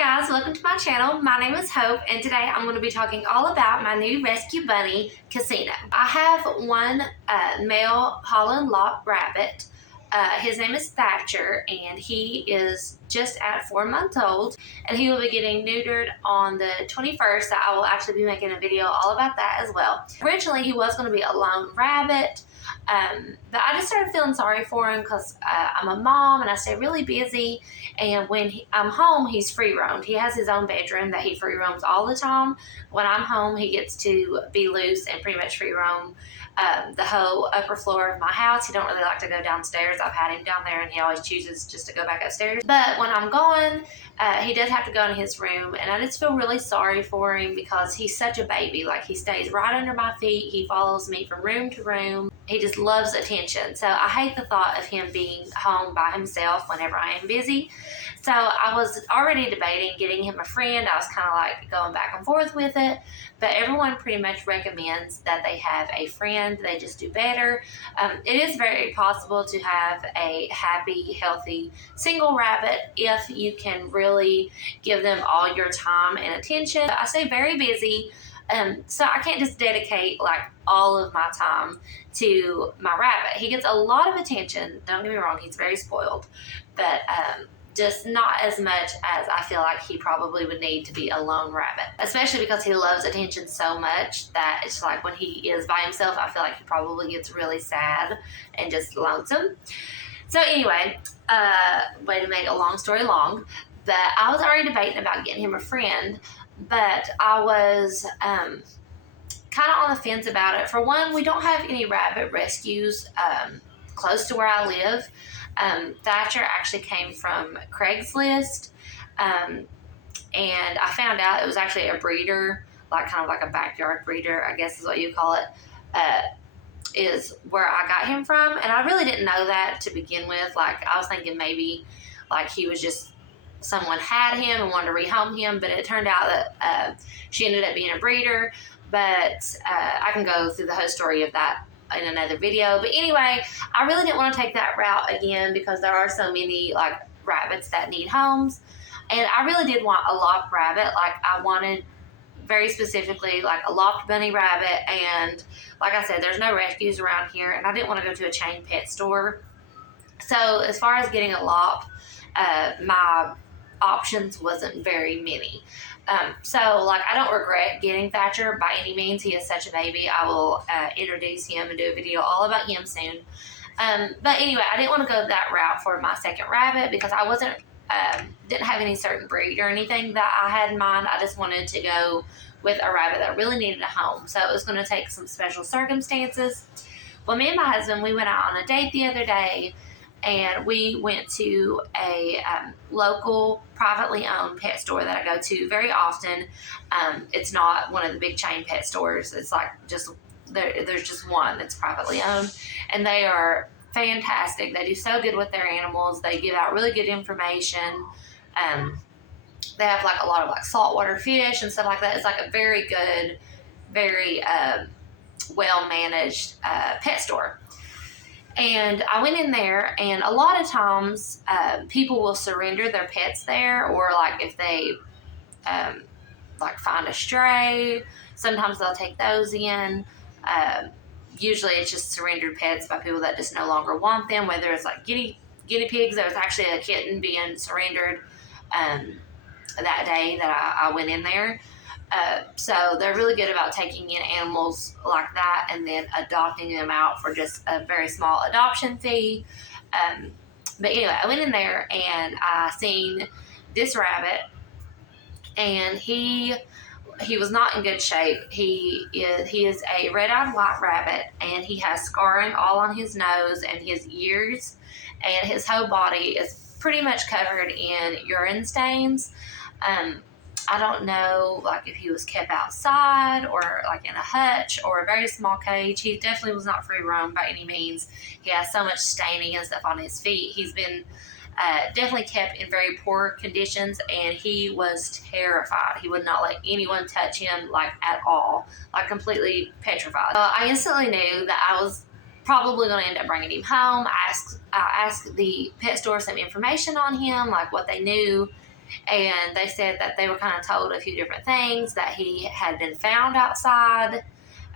Hi guys, welcome to my channel. My name is Hope and today I'm going to be talking all about my new rescue bunny, Casino. I have one male Holland Lock rabbit. His name is Thatcher and he is just at 4 months old and he will be getting neutered on the 21st. So I will actually be making a video all about that as well. Originally he was going to be a lone rabbit. But I just started feeling sorry for him because I'm a mom and I stay really busy, and when I'm home he's free roamed. He has his own bedroom that he free roams all the time. When I'm home he gets to be loose and pretty much free roam the whole upper floor of my house. He don't really like to go downstairs. I've had him down there and he always chooses just to go back upstairs. But when I'm gone, he does have to go in his room, and I just feel really sorry for him because he's such a baby. Like, he stays right under my feet. He follows me from room to room. He just loves attention. So I hate the thought of him being home by himself whenever I am busy. So I was already debating getting him a friend. I was kind of like going back and forth with it, but everyone pretty much recommends that they have a friend. They just do better. It is very possible to have a happy, healthy single rabbit if you can really give them all your time and attention. I stay very busy. So I can't just dedicate like all of my time to my rabbit. He gets a lot of attention. Don't get me wrong, he's very spoiled, but just not as much as I feel like he probably would need to be a lone rabbit, especially because he loves attention so much that it's like when he is by himself, I feel like he probably gets really sad and just lonesome. So anyway, way to make a long story long, but I was already debating about getting him a friend, but I was kind of on the fence about it. For one, we don't have any rabbit rescues close to where I live. Thatcher actually came from Craigslist, and I found out it was actually a breeder, like kind of like a backyard breeder, I guess is what you call it, is where I got him from. And I really didn't know that to begin with. Like, I was thinking maybe like he was just someone had him and wanted to rehome him, but it turned out that she ended up being a breeder. But I can go through the whole story of that in another video. But anyway, I really didn't want to take that route again because there are so many like rabbits that need homes, and I really did want a loft rabbit. Like, I wanted very specifically like a loft bunny rabbit, and like I said, there's no rescues around here and I didn't want to go to a chain pet store. So as far as getting a loft, my options wasn't very many. So like, I don't regret getting Thatcher by any means. He is such a baby. I will introduce him and do a video all about him soon. But anyway, I didn't want to go that route for my second rabbit because I wasn't didn't have any certain breed or anything that I had in mind. I just wanted to go with a rabbit that really needed a home. So it was going to take some special circumstances. Well, me and my husband, we went out on a date the other day, and we went to a local privately owned pet store that I go to very often. It's not one of the big chain pet stores. It's like just there's just one that's privately owned, and they are fantastic. They do so good with their animals. They give out really good information. They have like a lot of like saltwater fish and stuff like that. It's like a very good, very well managed pet store. And I went in there, and a lot of times people will surrender their pets there, or like if they like find a stray, sometimes they'll take those in. Usually it's just surrendered pets by people that just no longer want them, whether it's like guinea pigs. There was actually a kitten being surrendered that day that I went in there. So they're really good about taking in animals like that and then adopting them out for just a very small adoption fee. But anyway, I went in there and I seen this rabbit, and he was not in good shape. He is a red-eyed white rabbit, and he has scarring all on his nose and his ears, and his whole body is pretty much covered in urine stains. I don't know, like, if he was kept outside or like in a hutch or a very small cage. He definitely was not free roam by any means. He has so much staining and stuff on his feet. He's been definitely kept in very poor conditions, and he was terrified. He would not let anyone touch him, like, at all, like completely petrified. I instantly knew that I was probably going to end up bringing him home. I asked the pet store some information on him, like what they knew, And they said that they were kind of told a few different things, that he had been found outside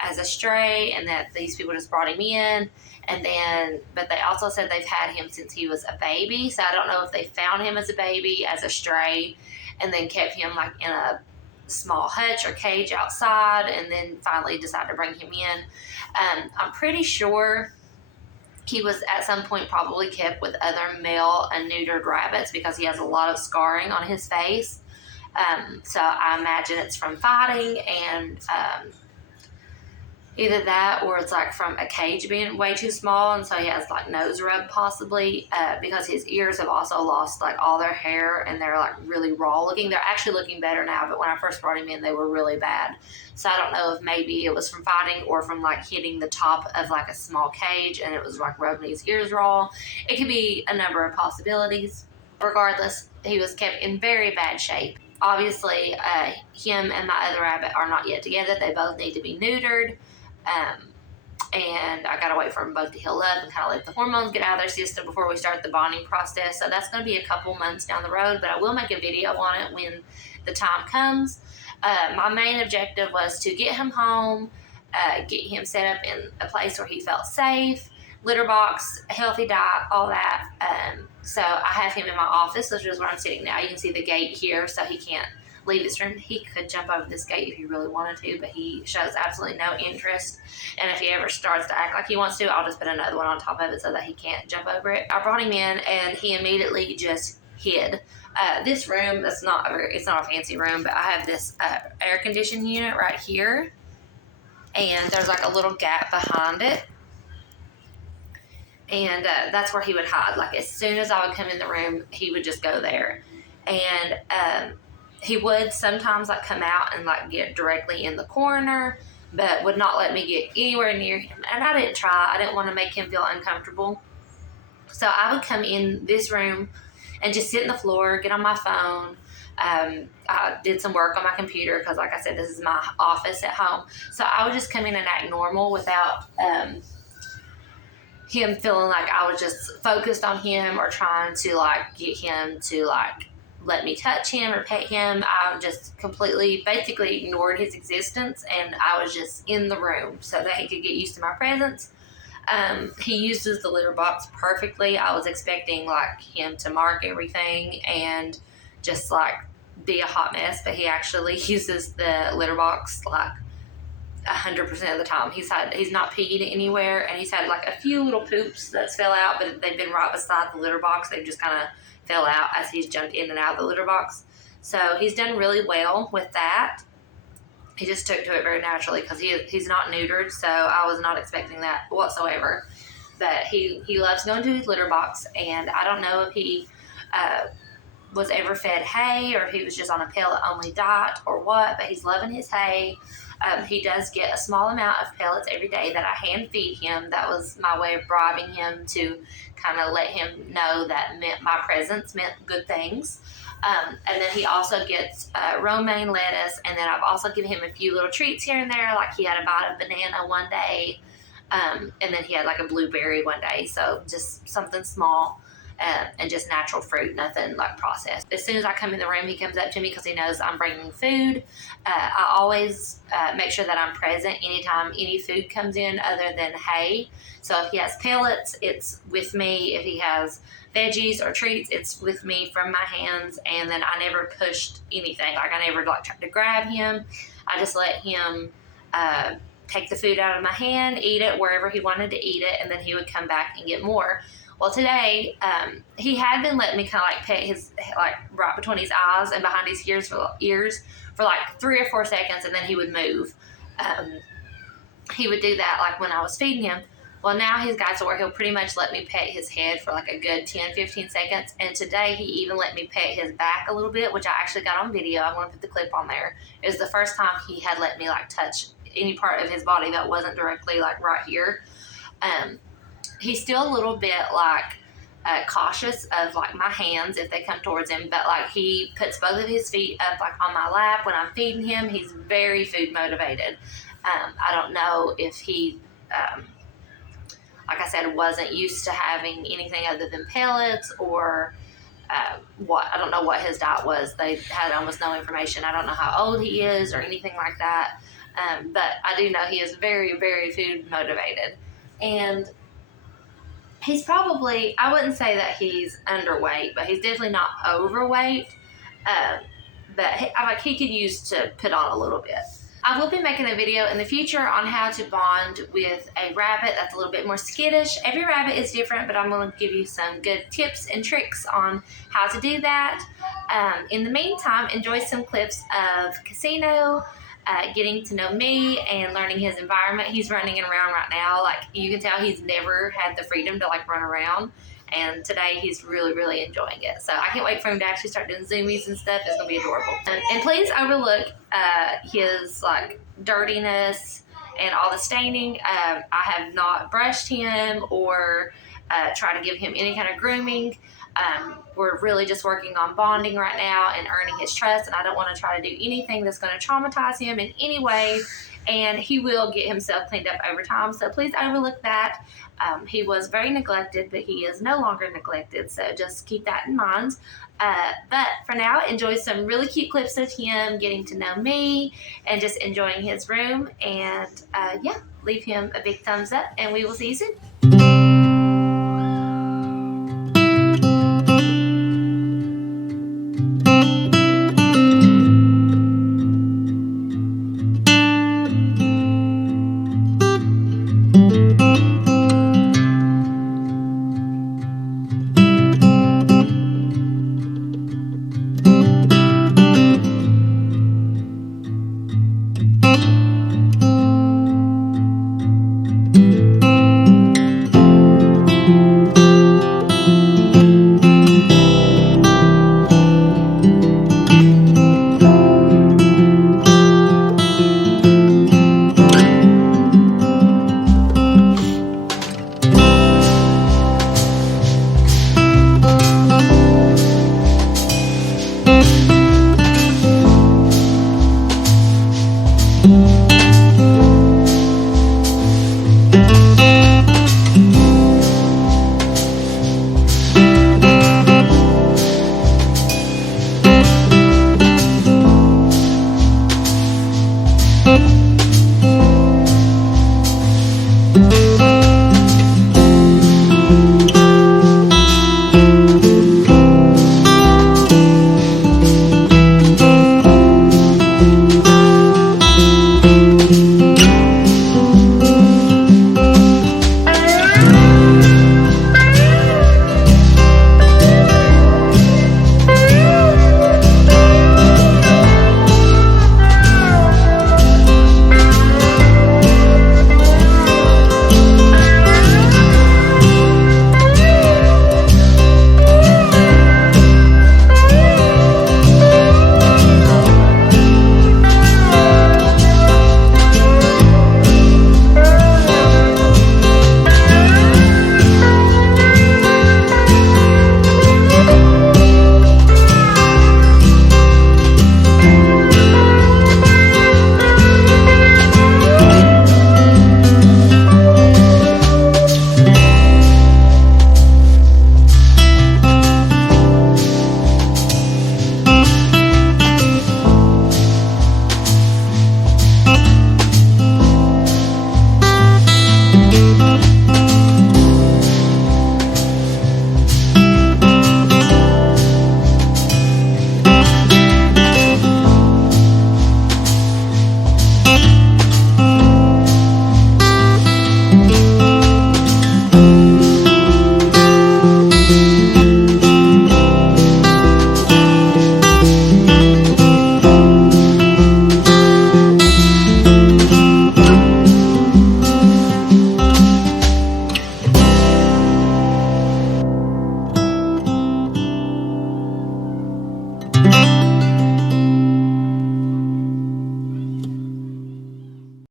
as a stray and that these people just brought him in. And then, but they also said they've had him since he was a baby. So I don't know if they found him as a baby, as a stray, and then kept him like in a small hutch or cage outside, and then finally decided to bring him in. I'm pretty sure he was at some point probably kept with other male and neutered rabbits because he has a lot of scarring on his face. So I imagine it's from fighting, and either that or it's like from a cage being way too small, and so he has like nose rub possibly, because his ears have also lost like all their hair and they're like really raw looking. They're actually looking better now, but when I first brought him in they were really bad. So I don't know if maybe it was from fighting or from like hitting the top of like a small cage and it was like rubbing his ears raw. It could be a number of possibilities. Regardless, he was kept in very bad shape. Obviously, him and my other rabbit are not yet together. They both need to be neutered. And I gotta wait for them both to heal up and kind of let the hormones get out of their system before we start the bonding process. So that's going to be a couple months down the road, but I will make a video on it when the time comes. My main objective was to get him home, get him set up in a place where he felt safe, litter box, healthy diet, all that. So I have him in my office, which is where I'm sitting now. You can see the gate here, so he can't leave this room. He could jump over this gate if he really wanted to, but he shows absolutely no interest. And if he ever starts to act like he wants to, I'll just put another one on top of it so that he can't jump over it. I brought him in and he immediately just hid. This room, it's not a fancy room, but I have this air conditioning unit right here, and there's like a little gap behind it. And that's where he would hide. Like as soon as I would come in the room, he would just go there. And he would sometimes like come out and like get directly in the corner, but would not let me get anywhere near him. And I didn't try. I didn't want to make him feel uncomfortable. So I would come in this room and just sit on the floor, get on my phone. I did some work on my computer because, like I said, this is my office at home. So I would just come in and act normal without him feeling like I was just focused on him or trying to like get him to like let me touch him or pet him. I just completely, basically ignored his existence, and I was just in the room so that he could get used to my presence. He uses the litter box perfectly. I was expecting like him to mark everything and just like be a hot mess, but he actually uses the litter box like 100% of the time. He's not peed anywhere, and he's had like a few little poops that fell out, but they've been right beside the litter box. They've just kind of fell out as he's jumped in and out of the litter box. So he's done really well with that. He just took to it very naturally because he's not neutered, so I was not expecting that whatsoever. But he loves going to his litter box, and I don't know if he was ever fed hay or if he was just on a pellet-only diet or what, but he's loving his hay. He does get a small amount of pellets every day that I hand feed him. That was my way of bribing him to kind of let him know that my presence meant good things. And then he also gets romaine lettuce, and then I've also given him a few little treats here and there, like he had a bite of banana one day, and then he had like a blueberry one day, so just something small. And just natural fruit, nothing like processed. As soon as I come in the room, he comes up to me because he knows I'm bringing food. I always make sure that I'm present anytime any food comes in other than hay. So if he has pellets, it's with me. If he has veggies or treats, it's with me from my hands. And then I never pushed anything. Like I never like tried to grab him. I just let him take the food out of my hand, eat it wherever he wanted to eat it, and then he would come back and get more. Well, today, he had been letting me kind of like pet his, like right between his eyes and behind his ears for like 3 or 4 seconds, and then he would move. He would do that like when I was feeding him. Well, now he's got to where he'll pretty much let me pet his head for like a good 10, 15 seconds. And today he even let me pet his back a little bit, which I actually got on video. I'm going to put the clip on there. It was the first time he had let me like touch any part of his body that wasn't directly like right here. He's still a little bit like cautious of like my hands if they come towards him, but like he puts both of his feet up like on my lap when I'm feeding him. He's very food motivated. I don't know if he, like I said, wasn't used to having anything other than pellets, or I don't know what his diet was. They had almost no information. I don't know how old he is or anything like that. But I do know he is very, very food motivated. And he's probably, I wouldn't say that he's underweight, but he's definitely not overweight. But he could use to put on a little bit. I will be making a video in the future on how to bond with a rabbit that's a little bit more skittish. Every rabbit is different, but I'm going to give you some good tips and tricks on how to do that. In the meantime, enjoy some clips of Casino, getting to know me and learning his environment. He's running around right now. Like, you can tell he's never had the freedom to like run around. And today he's really, really enjoying it. So I can't wait for him to actually start doing zoomies and stuff. It's gonna be adorable. And please overlook his like dirtiness and all the staining. I have not brushed him or tried to give him any kind of grooming. We're really just working on bonding right now and earning his trust. And I don't want to try to do anything that's going to traumatize him in any way. And he will get himself cleaned up over time. So please overlook that. He was very neglected, but he is no longer neglected. So just keep that in mind. But for now, enjoy some really cute clips of him getting to know me and just enjoying his room. And yeah, leave him a big thumbs up and we will see you soon.